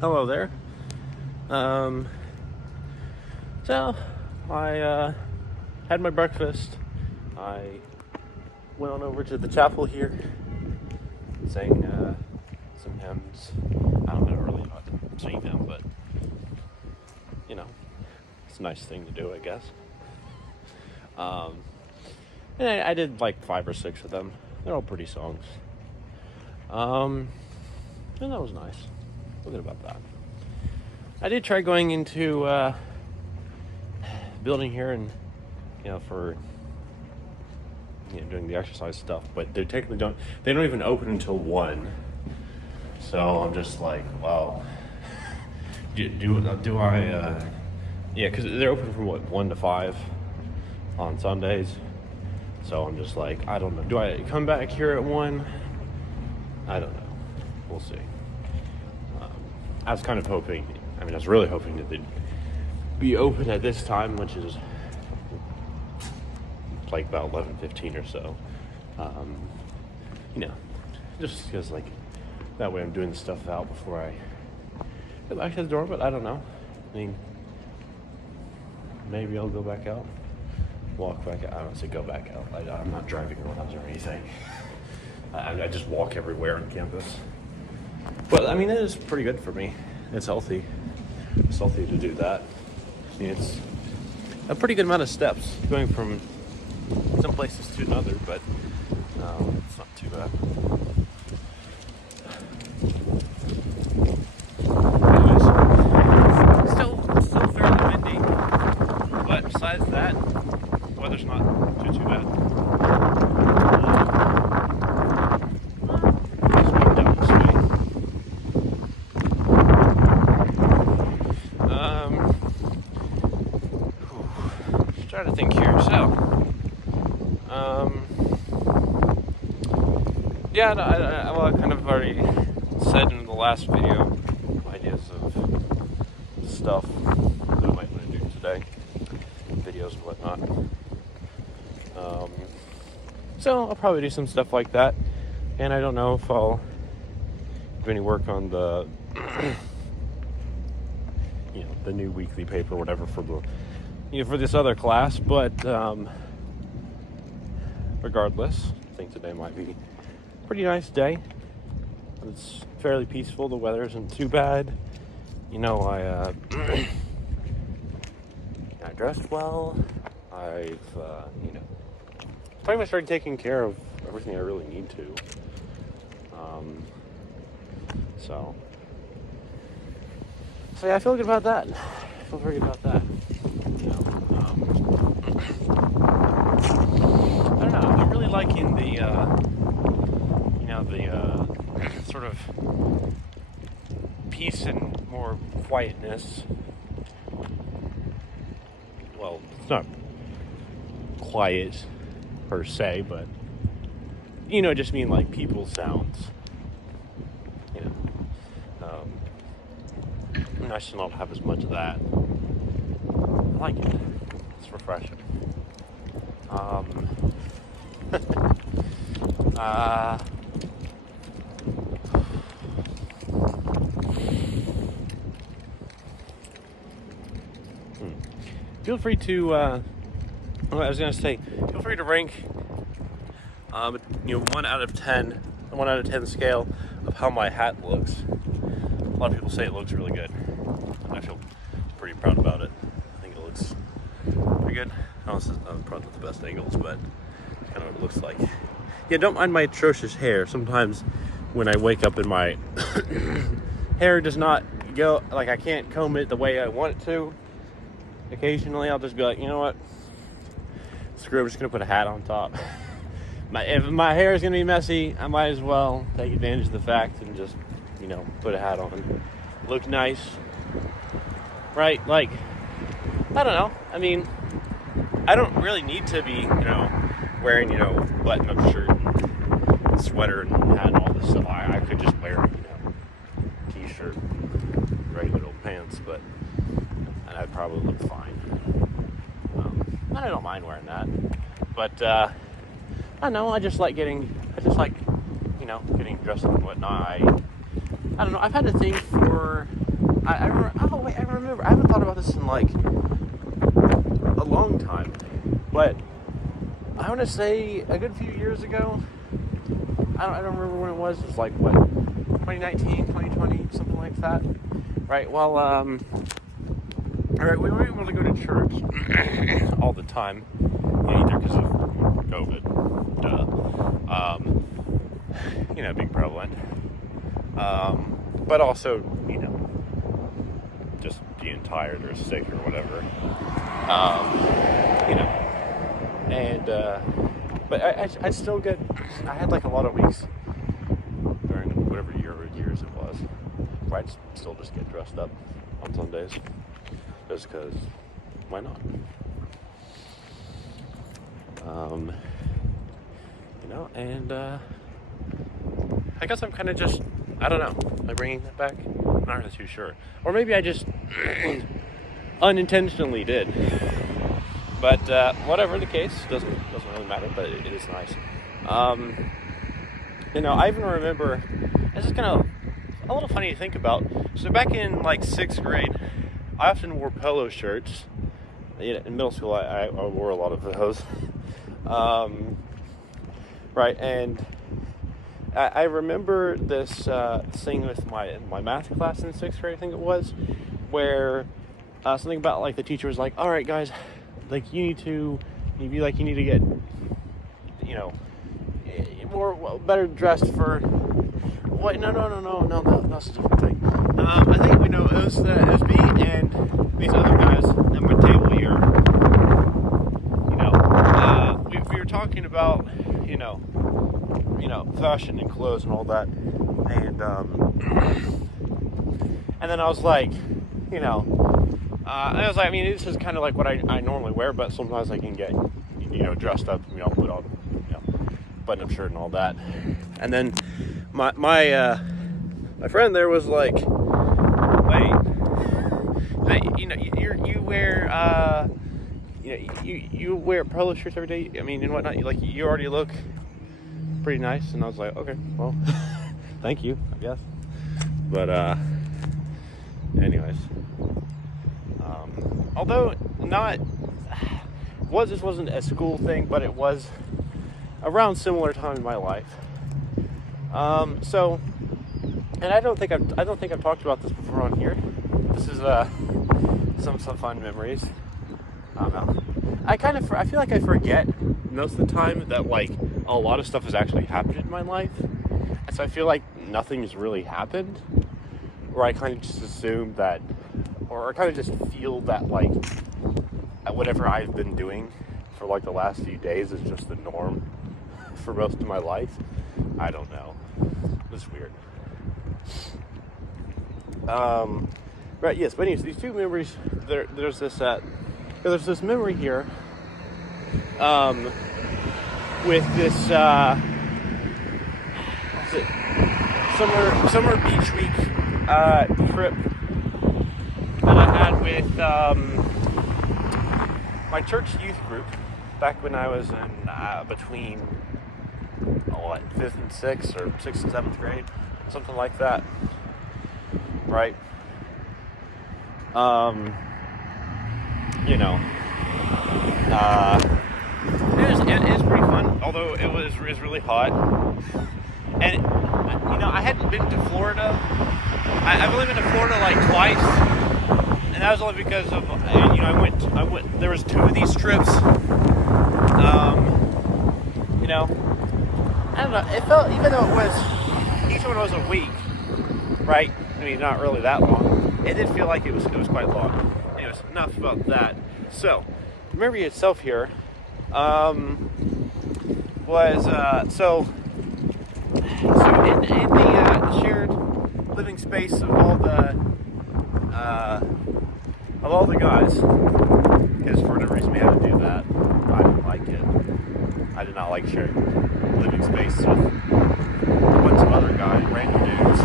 Hello there. So I had my breakfast. I went on over to the chapel here, sang some hymns. I don't know really about to sing them, but you know, it's a nice thing to do, I guess. And I did like 5 or 6 of them. They're all pretty songs. And that was nice. Feel good about that. I did try going into building here and for doing the exercise stuff, but they technically don't even open until 1. So I'm just like, wow. Do I because they're open from 1 to 5 on Sundays. So I'm just like, I don't know. Do I come back here at 1? I don't know. We'll see. I was kind of hoping, I was really hoping that they'd be open at this time, which is like about 11:15 or so. Just because like that way I'm doing the stuff out before I go back to the door, but I don't know. Maybe I'll go back out, walk back out. I don't say go back out. I'm not driving around or anything. I just walk everywhere on campus. But that is pretty good for me. It's healthy. It's healthy to do that. It's a pretty good amount of steps going from some places to another, but it's not too bad. Anyways, still fairly windy, but besides that, the weather's not too bad. Trying to think here. I kind of already said in the last video ideas of stuff that I might want to do today, videos and whatnot. So I'll probably do some stuff like that, and I don't know if I'll do any work on the the new weekly paper, or whatever, for the for this other class, but regardless, I think today might be a pretty nice day. It's fairly peaceful. The weather isn't too bad. I I dressed well. I've pretty much started taking care of everything I really need to. So yeah, I feel good about that. I feel very good about that. I don't know. I'm really liking the sort of peace and more quietness. Well, it's not quiet per se, but just mean like people sounds. Nice to not have as much of that. I like it. It's refreshing. Feel free to, I was going to say, feel free to rank, 1 out of 10 scale of how my hat looks. A lot of people say it looks really good. I feel pretty proud about it. I think it looks pretty good. I don't know, I'm probably not the best angles, but it's kind of what it looks like. Yeah, don't mind my atrocious hair. Sometimes when I wake up and my hair does not go, like I can't comb it the way I want it to. Occasionally I'll just be like, you know what? Screw it, I'm just going to put a hat on top. If my hair is going to be messy, I might as well take advantage of the fact and just, put a hat on. Look nice. Right? Like, I don't know. I don't really need to be, wearing, button-up shirt and sweater and hat and all this stuff. I could just wear, t-shirt, regular old pants, and I'd probably look fine. And I don't mind wearing that. But, I don't know, I just like getting dressed up and whatnot. I don't know. I've had a thing for. I remember. Oh wait, I remember. I haven't thought about this in like a long time, but I want to say a good few years ago. I don't remember when it was. It was like what, 2019, 2020, something like that. Right. Well, all right. We weren't able to go to church all the time, either because of COVID, being prevalent, but also, just being tired or sick or whatever, and but I still get. I had like a lot of weeks during whatever years it was, where I'd still just get dressed up on Sundays, just because, why not? And I guess I'm kind of just, I don't know, am I bringing that back? I'm not really too sure. Or maybe I just unintentionally did. But whatever the case, doesn't really matter, but it is nice. I even remember, this is kind of a little funny to think about. So back in like 6th grade, I often wore polo shirts. In middle school, I wore a lot of those. Right, and I remember this thing with my math class in 6th grade, I think it was, where something about like the teacher was like, all right guys, like you need to get, more better dressed for, what, no, that's a different thing. I think it was me and these other guys at my table here, we were talking about, fashion and clothes and all that, and then I was like, I was like, I mean, this is kind of like what I normally wear, but sometimes I can get, dressed up, put on, button-up shirt and all that. And then my friend there was like, wait, you wear, you wear polo shirts every day, I mean, and whatnot, you already look pretty nice. And I was like, okay, well, thank you, I guess. But anyways, although this wasn't a school thing, but it was around similar time in my life. So, and I don't think I've talked about this before on here. This is some fun memories. I don't know. I feel like I forget most of the time that like a lot of stuff has actually happened in my life, and so I feel like nothing's really happened, or I kind of just assume that, or I kind of just feel that like whatever I've been doing for like the last few days is just the norm for most of my life. I don't know. It's weird. Right. Yes. But anyways, these two memories. There's this memory here. With this summer beach week trip that I had with my church youth group back when I was in between 5th and 6th, or 6th and 7th grade, something like that, right? It was pretty fun, although it was really hot. And I hadn't been to Florida. I've only been to Florida like twice, and that was only because of I went. There was 2 of these trips. I don't know. It felt, even though each one was a week, right? I mean, not really that long. It did feel like it was quite long. Anyways, enough about that. So, the memory itself here was so in the shared living space of all the guys, because for whatever reason we had to do that. I didn't like it. I did not like sharing living space with a bunch of other guys, random dudes.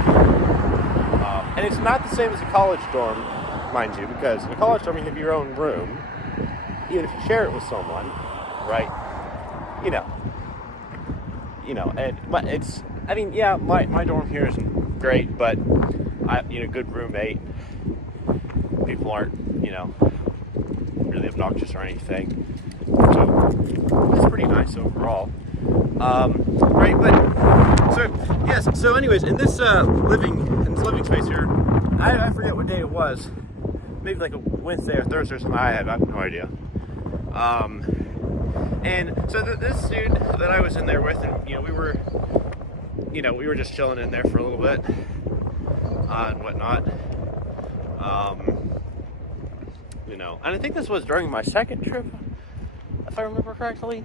And it's not the same as a college dorm, mind you, because in a college dorm you have your own room, even if you share it with someone, right? But I mean, yeah, my dorm here isn't great, but good roommate. People aren't, really obnoxious or anything. So it's pretty nice overall. Right, but so anyways, in this living space here, I forget what day it was. Maybe like a Wednesday or Thursday or something. I have no idea. And so this dude that I was in there with, and we were just chilling in there for a little bit and whatnot. And I think this was during my second trip, if I remember correctly.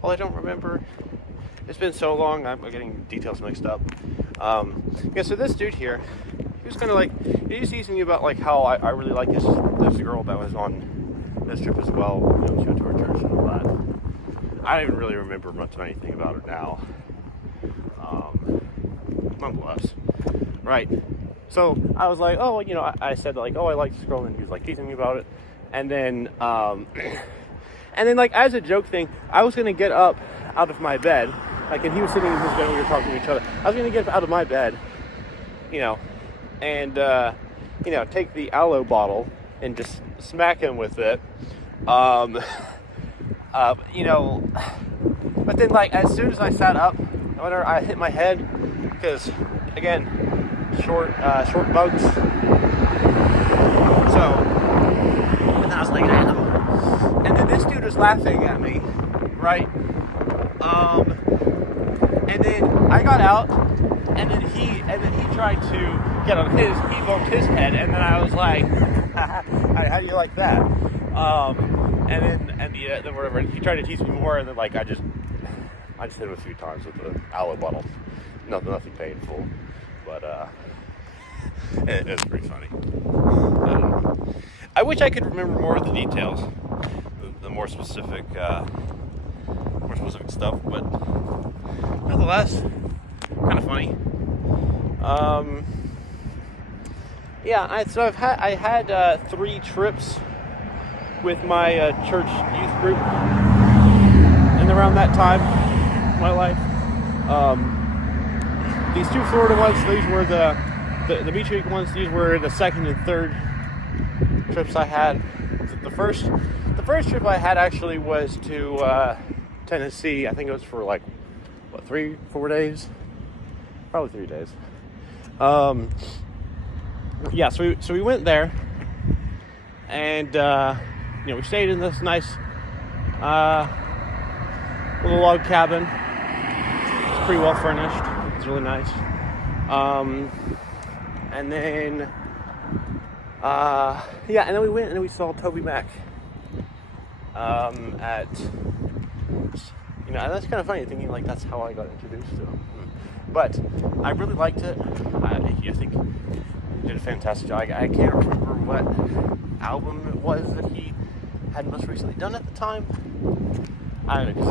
Well, I don't remember. It's been so long, I'm getting details mixed up. So this dude here, he was kind of like, he was teasing me about like how I really like this girl that was on this trip as well. She went to our church and all that. I don't even really remember much of anything about her now. Nonetheless, right. So I was like, oh, I said like, oh, I like this girl, and he was like teasing me about it, and then like as a joke thing, I was gonna get up out of my bed, like, and he was sitting in his bed, we were talking to each other. I was gonna get up out of my bed, and take the aloe bottle and just smack him with it, but then like as soon as I sat up, whenever I hit my head, because again, short bugs. So, and I was like, and then this dude was laughing at me, right? And then I got out, and then he tried to get on he bumped his head, and then I was like, how do you like that? Then whatever, and he tried to tease me more, and then like I just hit him a few times with the aloe bottle. Nothing painful, but it was pretty funny. I wish I could remember more of the details, the more specific stuff, but nonetheless, kind of funny. So I had 3 trips with my church youth group, and around that time in my life, these 2 Florida ones, these were the Beach Week ones. These were the second and third trips I had. The first trip I had actually was to Tennessee. I think it was for like 3-4 days, probably 3 days. So we went there, and we stayed in this nice little log cabin. It's pretty well furnished. It's really nice. And then we went and we saw Toby Mac at, and that's kind of funny thinking like that's how I got introduced to him. But I really liked it. I think he did a fantastic job. I can't remember what album it was that he had most recently done at the time. I don't know,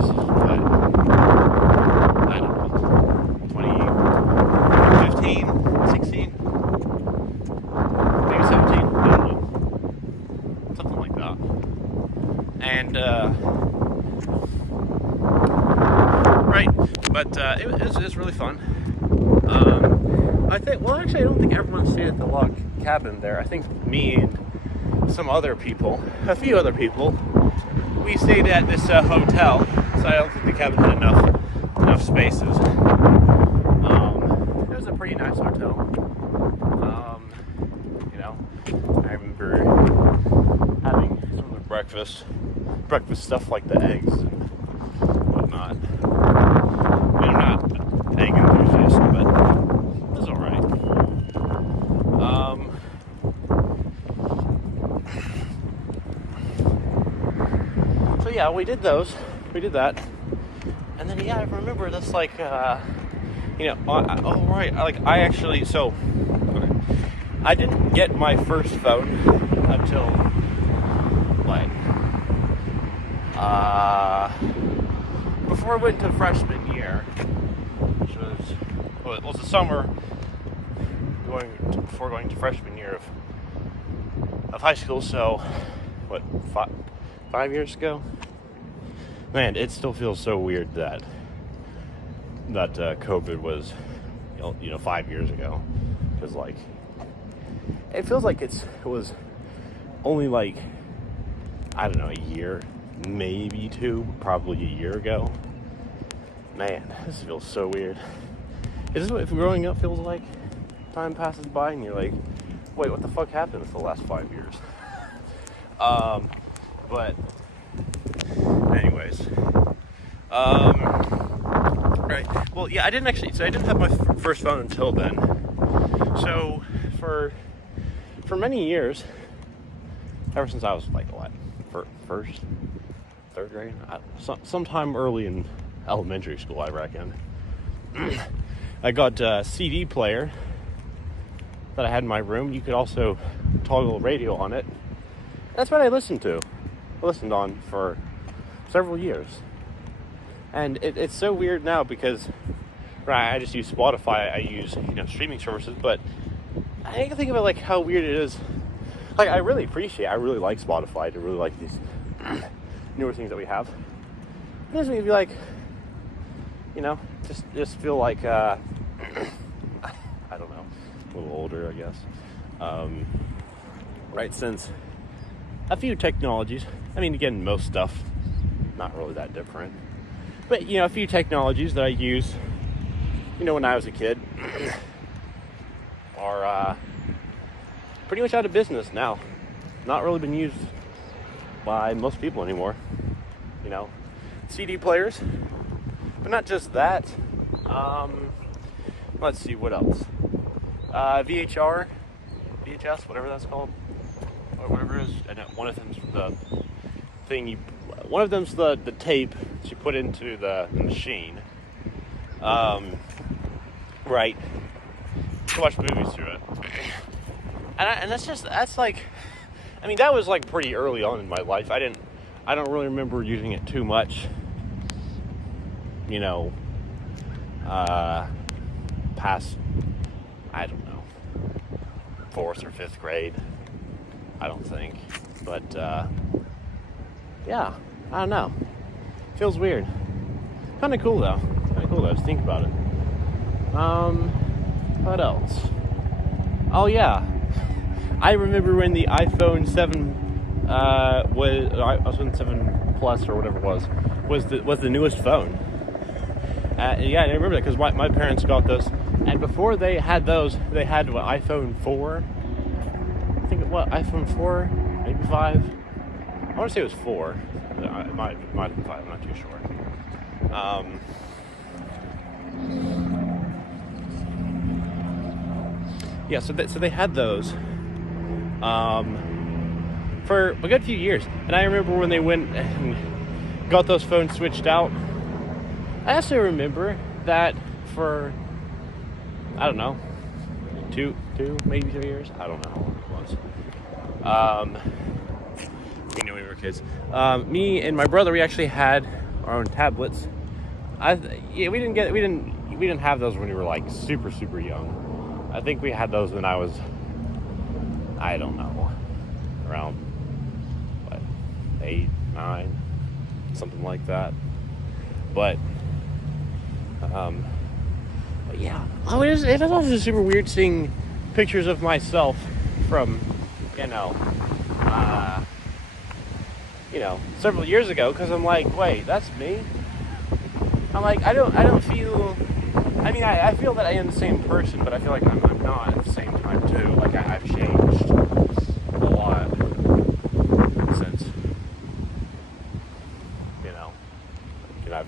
I don't know, 2015, 16, maybe 17, I don't know, something like that. And it was really fun. I don't think everyone stayed at the log cabin there. I think me and a few other people, we stayed at this hotel, so I don't think the cabin had enough spaces. It was a pretty nice hotel. I remember having some of the breakfast stuff like the eggs and whatnot. I mean, I'm not an egg enthusiast, but it was alright. We did those. We did that. And then, I remember that's like, I didn't get my first phone until, before I went to freshman year, which was the summer before going to freshman year of high school, so, 5 years ago? Man, it still feels so weird that COVID was, 5 years ago, because like it feels like it was only like, I don't know, a year, maybe two, probably a year ago. Man, this feels so weird. Is this what growing up feels like? Time passes by and you're like, wait, what the fuck happened for the last 5 years? But anyways, right. Well, yeah, I didn't have my first phone until then. So for many years, ever since I was like first, third grade, sometime early in elementary school, I reckon, I got a CD player that I had in my room. You could also toggle radio on it. That's what I listened on for several years. And it's so weird now because, right, I just use Spotify, I use, streaming services, but I think about like how weird it is. Like, I really like Spotify, I really like these newer things that we have. It doesn't make me like, just feel like, I don't know, a little older, I guess. Right, since a few technologies, again, most stuff, not really that different. But, a few technologies that I used, when I was a kid are pretty much out of business now. Not really been used by most people anymore. CD players. But not just that. Let's see, what else? VHS, whatever that's called. Or whatever it is. And one of them's the thing one of them's the tape that you put into the machine. Right. To watch movies through it. And that's like, that was like pretty early on in my life. I don't really remember using it too much. Past, I don't know, 4th or 5th grade. I don't think. But, yeah, I don't know. Feels weird. Kind of cool though. Just think about it. What else? Oh yeah, I remember when the iPhone 7 iPhone 7 Plus or whatever it was the newest phone. Yeah, I remember that because my parents got those, and before they had those, they had iPhone 4. I think iPhone 4, maybe 5. I want to say it was 4. It might have been 5. I'm not too sure. Yeah, so they had those for a good few years, and I remember when they went and got those phones switched out. I also remember that for, I don't know, two maybe 3 years. I don't know how long it was. We knew we were kids. Me and my brother, we actually had our own tablets. We didn't have those when we were like super, super young. I think we had those when I was, I don't know, around 8, 9, something like that. But yeah, it was also super weird seeing pictures of myself from, several years ago, because I'm like, wait, that's me? I'm like, I don't feel, I feel that I am the same person, but I feel like I'm not at the same time too. Like I've changed a lot since, I've,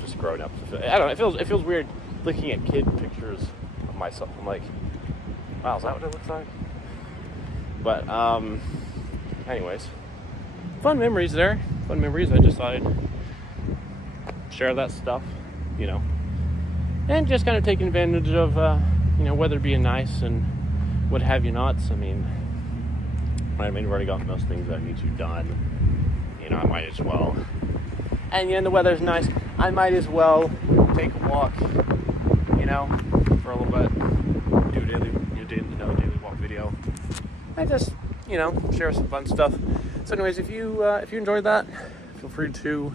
just grown up. I don't know, it feels weird looking at kid pictures of myself. I'm like, wow, is that what it looks like? But, anyways, fun memories there. I just thought I'd share that stuff, and just kind of taking advantage of, weather being nice and what have you nots. We've already got most things that I need to done. I might as well. And, the weather's nice. I might as well take a walk, for a little bit. Do a daily walk video. And just, share some fun stuff. So anyways, if you enjoyed that, feel free to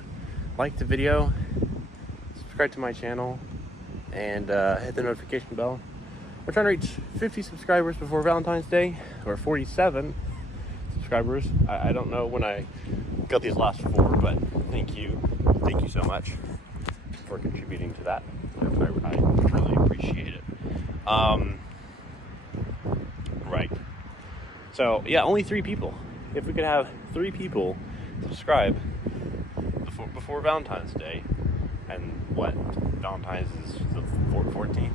like the video, subscribe to my channel, and hit the notification bell. We're trying to reach 50 subscribers before Valentine's Day, or 47 subscribers. I don't know when I got these last 4, but thank you so much for contributing to that. I really appreciate it. Right. So yeah, only 3 people. If we could have 3 people subscribe before Valentine's Day, and what? Valentine's is the 14th,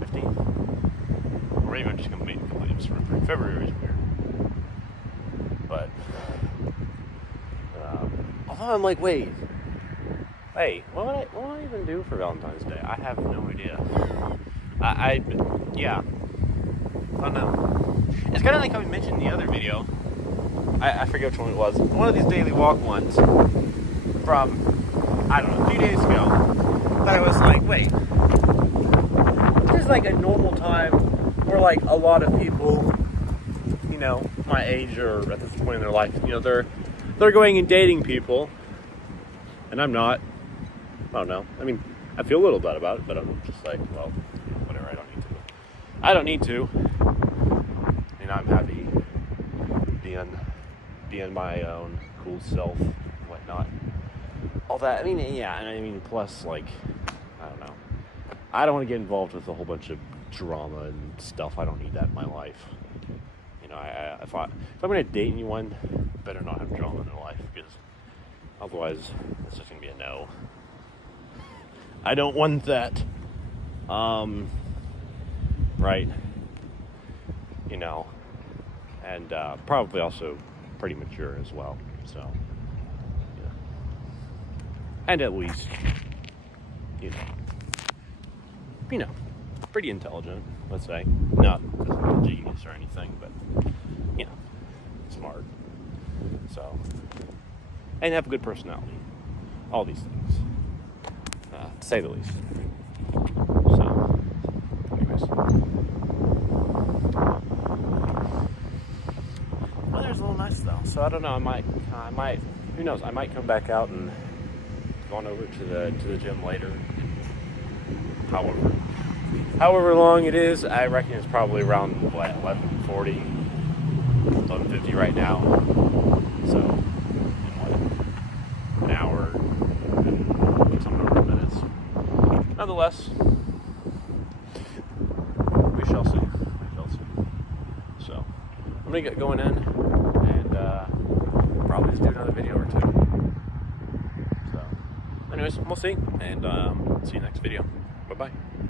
15th, or even just completely absurd. February is weird, but although I'm like, wait, what would I even do for Valentine's Day? I have no idea. Yeah, I don't know. It's kind of like how we mentioned in the other video. I forget which one it was. One of these daily walk ones from, I don't know, a few days ago. That I was like, wait, there's like a normal time where like a lot of people, you know, my age or at this point in their life, you know, they're going and dating people, and I'm not. I don't know. I mean, I feel a little bad about it, but I'm just like, well, whatever. I don't need to. You know, I'm happy being my own cool self, and whatnot. All that. I mean, yeah, and I mean, plus, like, I don't know. I don't want to get involved with a whole bunch of drama and stuff. I don't need that in my life. You know, if I'm going to date anyone, better not have drama in their life, because otherwise it's just going to be a no. I don't want that. Right. You know, and probably also pretty mature as well. So, yeah. And at least, you know, pretty intelligent, let's say. Not a genius or anything, but, you know, smart. So, and have a good personality. All these things, to say the least. So, anyways. Weather's a little nice though, so I don't know. I might. Who knows? I might come back out and go on over to the gym later. However long it is, I reckon it's probably around 11:40, 11:50 right now. So in what, an hour and some number of minutes. Nonetheless, we shall see. So I'm gonna get going in and probably just do another video or 2. So anyways, we'll see, and see you next video. Bye bye.